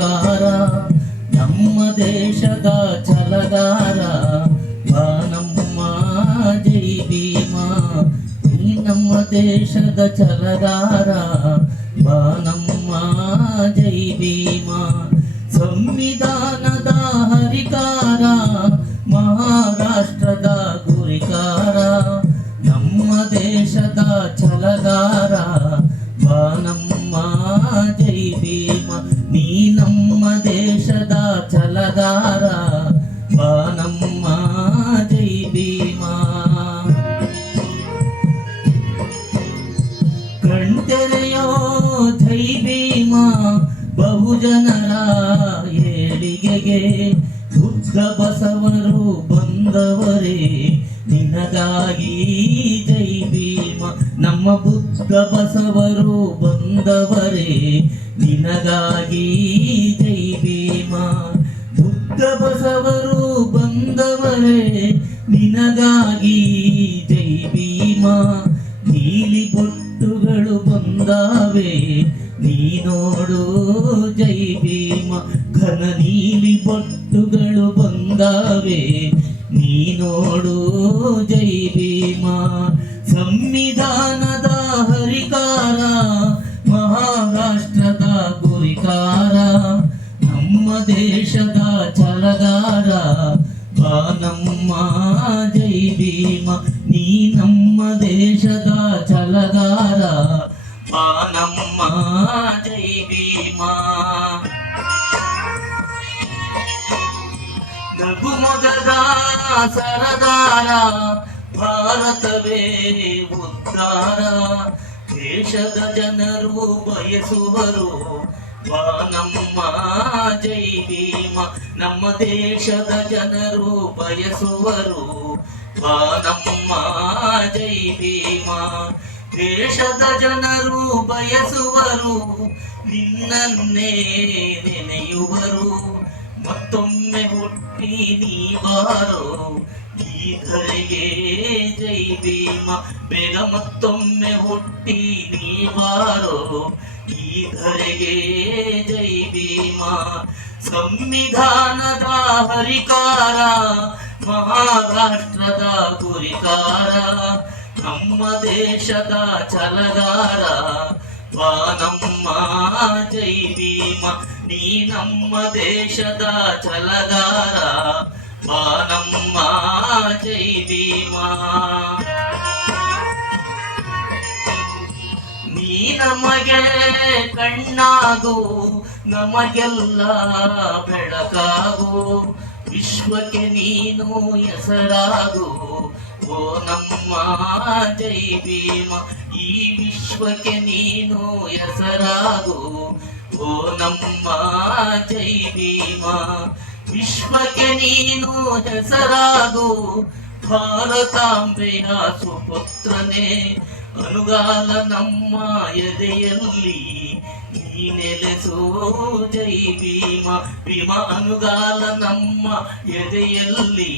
ಗುರಿಕಾರ, ನಮ್ಮ ದೇಶದ ಛಲಗಾರ ಬಾ ನಮ್ಮ ಜೈ ಭೀಮ. ನೀ ನಮ್ಮ ದೇಶದ ಛಲಗಾರ ಬಾ ನಮ್ಮ ಜೈ ಭೀಮ. ಸಂವಿಧಾನದ ಹರಿಕಾರ, ಮಹಾರಾಷ್ಟ್ರದ ಗುರಿಕಾರ, ನಮ್ಮ ದೇಶದ ಛಲಗಾರ ಬಾ ನಮ್ಮ ಜೈ ಭೀಮ. ನೀ ನಮ್ಮ ದೇಶದ ಛಲಗಾರ ಬಾ ನಮ್ಮ ಜೈ ಭೀಮ. ಕಣ್ತೆರೆಯೋ ಜೈ ಭೀಮ ಬಹುಜನರ ಏಳಿಗೆಗೆ. ಬುದ್ಧ ಬಸವರು ಬಂದವರೇ ನಿನಗಾಗಿ ಜೈ ಭೀಮ. ನಮ್ಮ ಬುದ್ಧ ಬಸವರು ಬಂದವರೇ ನಿನಗಾಗಿ ಜೈ ಭೀಮ. ಬುದ್ಧ ಬಸವರು ಬಂದವರೇ ನಿನಗಾಗಿ ಜೈ ಭೀಮ. ನೀಲಿ ಬೊಟ್ಟುಗಳು ಬಂದಾವೆ ನೀ ನೋಡು ಜೈ ಭೀಮ. ಘನ ನೀಲಿ ಬೊಟ್ಟುಗಳು ಬಂದಾವೆ ನೀ ನೋಡು ಜೈ ಭೀಮ. ಸಂವಿಧಾನದ ಹರಿಕಾರ, ಮಹಾರಾಷ್ಟ್ರದ ಗುರಿಕಾರ, ನಮ್ಮ ದೇಶದ ಛಲಗಾರ ಬಾ ನಮ್ಮ ಜೈ ಭೀಮ. ನೀ ನಮ್ಮ ದೇಶದ ಛಲಗಾರ ಬಾ ನಮ್ಮ ಜೈ ಭೀಮ. ನಗುಮೊಗದ ಸರದಾರ, ಭಾರತವೇ ಉದ್ಧಾರ, ದೇಶದ ಜನರು ಬಯಸುವರು ಬಾ ನಮ್ಮ ಜೈ ಭೀಮ. ನಮ್ಮ ದೇಶದ ಜನರು ಬಯಸುವರು ಬಾ ನಮ್ಮ ಜೈ ಭೀಮ. ದೇಶದ ಜನರು ಬಯಸುವರು ನಿನ್ನನ್ನೇ ನೆನೆಯುವರು. ಮತ್ತೊಮ್ಮೆ ಹುಟ್ಟಿ ನೀ ಬಾರೋ ಈ ಧರೆಗೆ ಜೈ ಭೀಮ. ಬೇಗ ಮತ್ತೊಮ್ಮೆ ಹುಟ್ಟಿ ನೀ ಬಾರೋ ಈ ಧರೆಗೆ ಜೈ ಭೀಮ. ಸಂವಿಧಾನದ ಹರಿಕಾರ, ಮಹಾರಾಷ್ಟ್ರದ ಗುರಿಕಾರ, ನಮ್ಮ ದೇಶದ ಛಲಗಾರ ಬಾ ನಮ್ಮ ಜೈ ಭೀಮ. ನೀ ನಮ್ಮ ದೇಶದ ಛಲಗಾರ ಬಾ ನಮ್ಮ ಜೈ ಭೀಮ. ನೀ ನಮಗೆ ಕಣ್ಣಾಗು, ನಮಗೆಲ್ಲ ಬೆಳಕಾಗು, ವಿಶ್ವಕ್ಕೆ ನೀನು ಹೆಸರಾಗು ಓ ನಮ್ಮ ಜೈ ಭೀಮ. ಈ ವಿಶ್ವಕ್ಕೆ ನೀನು ಹೆಸರಾಗು ಓ ನಮ್ಮ ಜೈ ಭೀಮ. ವಿಶ್ವಕ್ಕೆ ನೀನು ಹೆಸರಾಗು, ಭಾರತಾಂಬೆಯ ಸುಪುತ್ರನೇ. ಅನುಗಾಲ ನಮ್ಮ ಎದೆಯಲ್ಲಿ ನೀ ನೆಲೆಸೋ ಜೈ ಭೀಮ. ಭೀಮ ಅನುಗಾಲ ನಮ್ಮ ಎದೆಯಲ್ಲಿ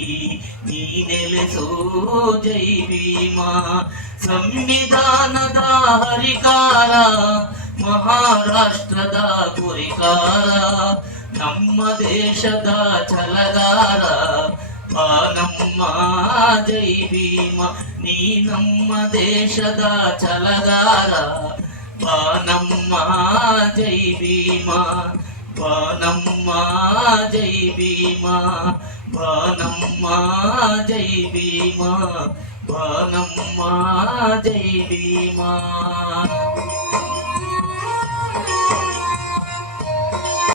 ನೀ ನೆಲೆಸೋ ಜೈ ಭೀಮ. ಸಂವಿಧಾನದ ಹರಿಕಾರ, ಮಹಾರಾಷ್ಟ್ರದ ಗುರಿಕಾರ, ನಮ್ಮ ದೇಶದ ಛಲಗಾರ ಬಾ ನಮ್ಮ ಜೈ ಭೀಮ. ನೀ ನಮ್ಮ ದೇಶದ ಛಲಗಾರ ಬಾ ನಮ್ಮ ಜೈ ಭೀಮ. ಬಾ ನಮ್ಮ ಜೈ ಭೀಮ. ಬಾ ನಮ್ಮ ಜೈ ಭೀಮ. ಬಾ ನಮ್ಮ ಜೈ ಭೀಮ.